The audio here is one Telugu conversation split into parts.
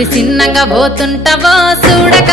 అది చిన్నగా పోతుంటావో చూడక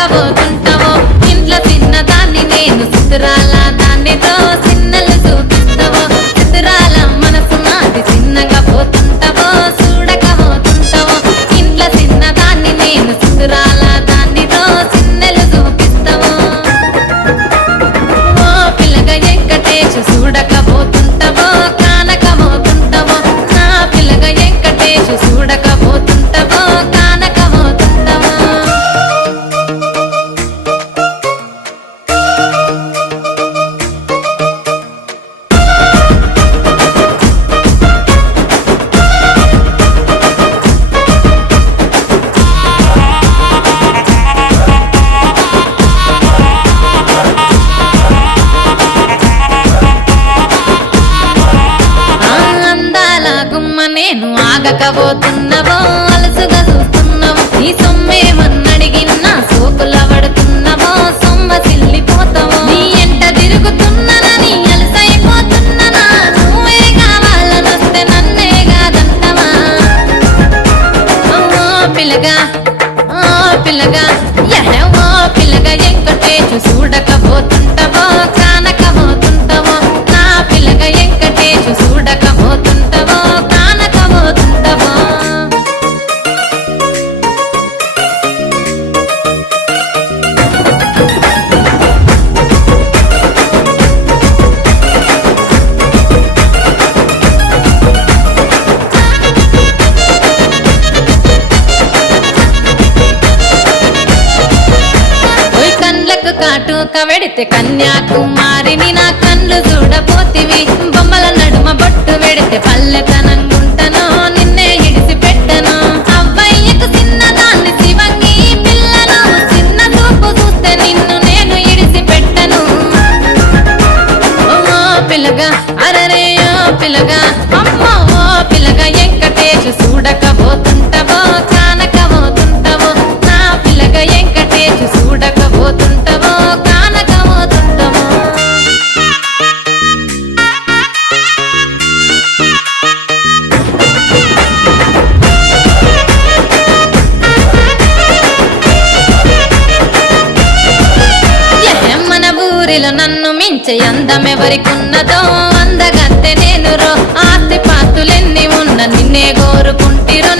నేను ఆగకపోతున్నావో అలసుగా చూస్తున్నావు నీ సొమ్మేమన్నడిగిన్నా సోకుల పడుతున్నావో సొమ్మ సిల్లిపోతావో నీ ఎంట తిరుగుతున్నానని అలసైపోతున్నానా నువ్వే కావాలనొస్తే నన్నే కాదంటవా? ఓ పిల్లగా ఓ పిల్లగా నాటుక వెడితే కన్యాకుమారిని నా కళ్ళు చూడపోతివి బొమ్మల నడుమ బొట్టు వెడితే పల్లెతనంగుంటను నిన్నే ఇడిసి పెట్టను అవ్వయ్యకు చిన్నదాన్ని శివంగి పిల్లను చిన్న చూపు చూస్తే నిన్ను నేను ఇడిసి పెట్టను ఓ పిల్లగా అరరే ఓ పిల్లగా ఊరిలో నన్ను మించే అందమెవరికున్నదో అందగత్తె నేను రో ఆస్తి పాస్తులెన్ని ఉన్న నిన్నే కోరుకుంటిరో